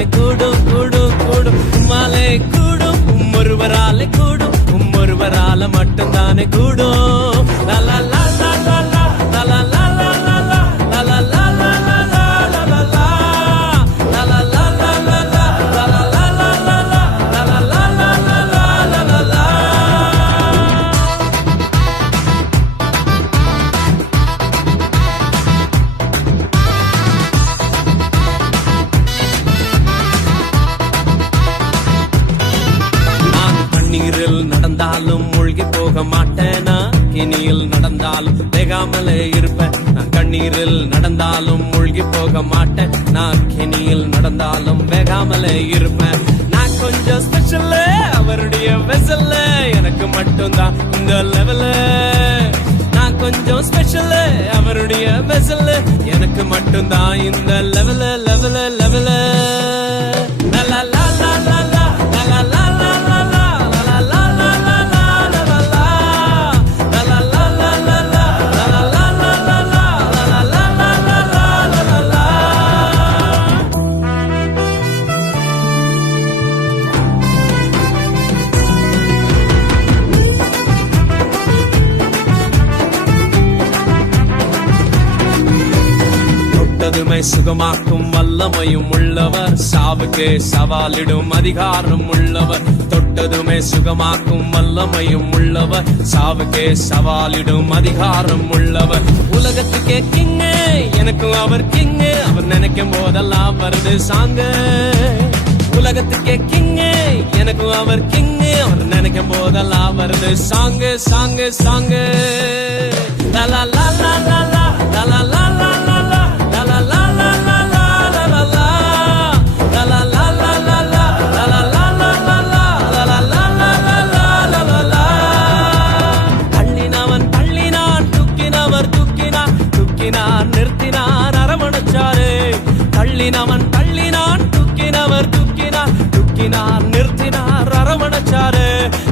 மட்டும்தானே கூடும் கூடும் கூடும் உம்மாலே கூடும் ஒருவராலே கூடும் ஒருவரால மட்டும்தானே கூடும் லா லா லா லா லா லா லா லா லா லா லா லா லா லா லா லா லா லா நடந்தாலும் மூழ்கி போக மாட்டேனா கிணியில் நடந்தாலும் வேகாமலே இருப்பேன் நான் கண்ணீரில் நடந்தாலும் மூழ்கி போக மாட்டேன் நான் கிணியில் நடந்தாலும் வேகாமலே இருப்பேன் நான் கொஞ்சம் ஸ்பெஷல் அவருடைய வெசல்ல எனக்கு மட்டும்தான் இந்த லெவல நான் கொஞ்சம் ஸ்பெஷல் அவருடைய வெசல்ல எனக்கு மட்டும்தான் இந்த லெவல லெவல லெவல லா லா லா லா லா லா சுகமாக்கும் வல்லமையும் உள்ளவர் சாவுக்கு சவாலிடும் அதிகாரம் உள்ளவர் தொட்டதுமே சுகமாக்கும் வல்லமையும் உள்ளவர் சாவுக்கு சவாலிடும் அதிகாரம் உள்ளவர் உலகத்துக்கே கிங்கு எனக்கும் அவர் கிங்கு அவர் நினைக்கும் போதெல்லாம் வருது சாங்க உலகத்துக்கே கிங்கு எனக்கும் அவர் கிங்கு அவர் நினைக்கும் போதெல்லாம் வருது சாங்கு சாங்கு சாங்கு லா லா லா லா லா லா லா லா நிறுத்தினார் அரவணைச்சாரு தள்ளினவன் தள்ளினான் தூக்கினவர் தூக்கினார் தூக்கினார் நிறுத்தினார் அரவணைச்சாரு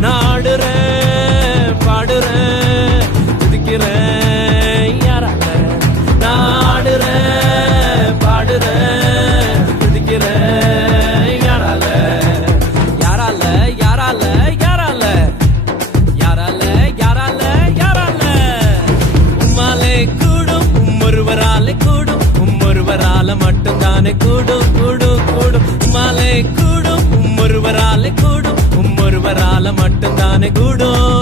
நாடுறேன் பாடுறேன் துதிக்கிறேன் யாரால நாடுறேன் பாடுறேன் துதிக்கிறேன் யாரால யாரால யாரால யாரால யாரால யாரால யாரால உம்மாலே ஒருவராலே கூடும் ஒருவரால மட்டும்தானே கூடும் கூடும் கூடும் உம்மாலே கூடும் ஒருவராலே கூடும் ஒருவரால மட்டும்தானே கூடும்